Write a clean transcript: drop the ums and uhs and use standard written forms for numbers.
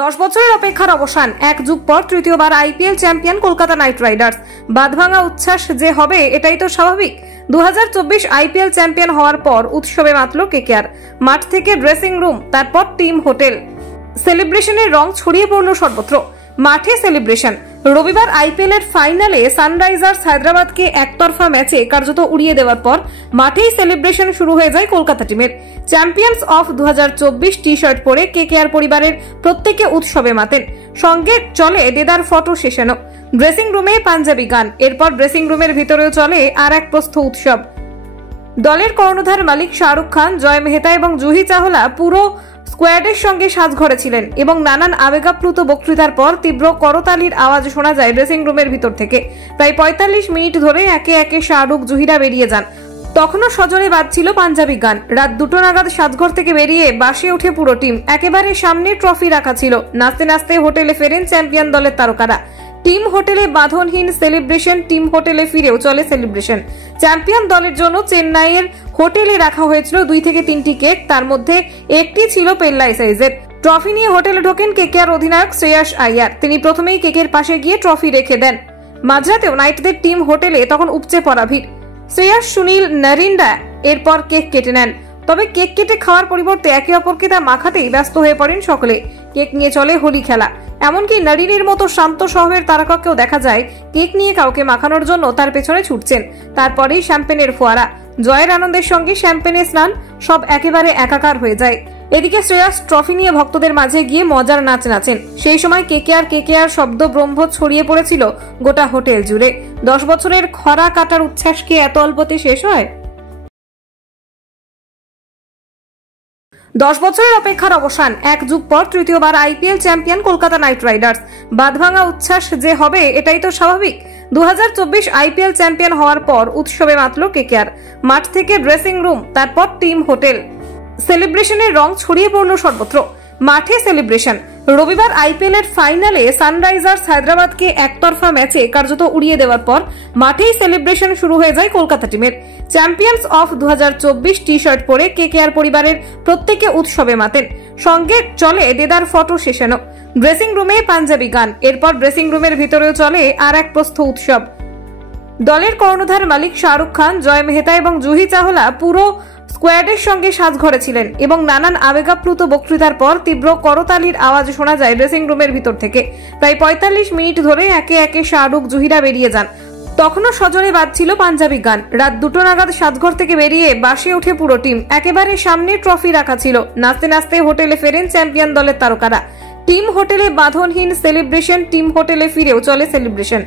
10 বছরের অপেক্ষার অবসান, এক যুগ পর তৃতীয়বার IPL champion Kolkata Knight Riders. বাঁধভাঙা উচ্ছ্বাস যে হবে এটাই তো স্বাভাবিক। 2024 আইপিএল চ্যাম্পিয়ন হওয়ার পর উৎসবে মাতল কেকেআর। মাঠ থেকে ড্রেসিং রুম, তারপর টিম হোটেল, সেলিব্রেশনের রং ছড়িয়ে পড়ল সর্বত্র। মাঠে সেলিব্রেশন। রবিবার আইপিএল এর ফাইনালে সানরাইজার্স হায়দ্রাবাদকে একতরফা ম্যাচে কার্যত উড়িয়ে দেওয়ার পর মাঠেই সেলিব্রেশন শুরু হয়ে যায় কলকাতা টিমের। চ্যাম্পিয়ন্স অফ 2024 টি শার্ট পরে কেকেআর পরিবারের প্রত্যেকে উৎসবে মাতেন। সঙ্গে চলে দেদার ফটো সেশনও। ড্রেসিং রুমে পাঞ্জাবি গান, এরপর ড্রেসিং রুমের ভিতরেও চলে আর এক প্রস্থ উৎসব। দলের কর্ণধার মালিক শাহরুখ খান, জয় মেহতা এবং জুহি চাওলা পুরো স্কোয়াডের সঙ্গে সাজঘরে ছিলেন এবং নানান আবেগাপ্লুত বক্তৃতার পর তীব্র করতালির আওয়াজ শোনা যায় ড্রেসিং রুমের ভিতর থেকে। প্রায় 45 মিনিট ধরে একে একে শাহরুখ, জুহিরা বেরিয়ে যান। তখনও সজোরে বাজছিল পাঞ্জাবি গান। রাত 2টো নাগাদ সাজঘর থেকে বেরিয়ে বাসে ওঠে পুরো টিম। একেবারে সামনে ট্রফি রাখা ছিল। নাচতে নাচতে হোটেলে ফেরেন চ্যাম্পিয়ন দলের তারকারা। টিম হোটেলে বাঁধনহীন সেলিব্রেশন, টিম হোটেলে ফিরেও চলে সেলিব্রেশন। চ্যাম্পিয়ন দলের জন্য চেন্নাইয়ের হোটেলে রাখা হয়েছিল 2 থেকে 3টি কেক, তার মধ্যে একটি ছিল পেল্লাই সাইজের। ট্রফি নিয়ে হোটেলে ঢোকেন কেকেআর অধিনায়ক শ্রেয়াস আইয়ার। তিনি প্রথমেই কেকের পাশে গিয়ে ট্রফি রেখে দেন। মাঝরাতেও নাইটদের টিম হোটেলে তখন উপচে পড়া ভিড়। শ্রেয়াস, সুনীল, নরিন্দা এরপর কেক কেটে নেন। তবে কেক কেটে খাওয়ার পরিবর্তে একে অপরকে তা মাখাতেই ব্যস্ত হয়ে পড়েন সকলে। কেক নিয়ে চলে হোলি খেলা। এমনকি নরিনের মতো শান্ত স্বভাবের তারকাকেও দেখা যায় কেক নিয়ে কাউকে মাখানোর জন্য তার পেছনে ছুটছেন। তারপরেই শ্যাম্পেনের ফোয়ারা, জয়ের আনন্দের সঙ্গে শ্যাম্পেনের স্নান, সব একেবারে একাকার হয়ে যায়। এদিকে শ্রেয়াস ট্রফি নিয়ে ভক্তদের মাঝে গিয়ে মজার নাচ নাচেন। সেই সময় কেকেআর শব্দ ব্রহ্ম ছড়িয়ে পড়েছিল গোটা হোটেল জুড়ে। 10 বছরের খরা কাটার উচ্ছ্বাস কি এত অল্পতে শেষ হয়? 10 বছরের অপেক্ষার অবসান, এক যুগ পর তৃতীয়বার IPL champion Kolkata Knight Riders. বাঁধভাঙা উচ্ছ্বাস যে হবে এটাই তো স্বাভাবিক। 2024 আইপিএল চ্যাম্পিয়ন হওয়ার পর উৎসবে মাতল কেকেআর। মাঠ থেকে ড্রেসিং রুম, তারপর টিম হোটেল, সেলিব্রেশনের রং ছড়িয়ে পড়ল সর্বত্র। মাঠে সেলিব্রেশন। রবিবার আইপিএল এর ফাইনালে সানরাইজার্স হায়দ্রাবাদকে একতরফা ম্যাচে কার্যত উড়িয়ে দেওয়ার পর মাঠেই সেলিব্রেশন শুরু হয়ে যায় কলকাতা টিমের। চ্যাম্পিয়ন্স অফ 2024 টি শার্ট পরে কেকেআর পরিবারের প্রত্যেকে উৎসবে মাতেন। সঙ্গে চলে দেদার ফটো সেশনও। ড্রেসিং রুমে পাঞ্জাবি গান, এরপর ড্রেসিং রুমের ভিতরেও চলে আর এক প্রস্থ উৎসব। দলের কর্ণধার মালিক শাহরুখ খান, জয় মেহতা এবং জুহি চাওলা পুরো স্কোয়াডের সঙ্গে সাজঘরে ছিলেন এবং নানান আবেগাপ্লুত বক্তৃতার পর তীব্র করতালির আওয়াজ শোনা যায় ড্রেসিং রুমের ভিতর থেকে। প্রায় 45 মিনিট ধরে একে একে শাহরুখ, জুহিরা বেরিয়ে যান। তখনও সজোরে বাজছিল পাঞ্জাবি গান। রাত 2টো নাগাদ সাজঘর থেকে বেরিয়ে বাসে ওঠে পুরো টিম। একেবারে সামনে ট্রফি রাখা ছিল। নাচতে নাচতে হোটেলে ফেরেন চ্যাম্পিয়ন দলের তারকারা। টিম হোটেলে বাঁধনহীন সেলিব্রেশন, টিম হোটেলে ফিরেও চলে সেলিব্রেশন।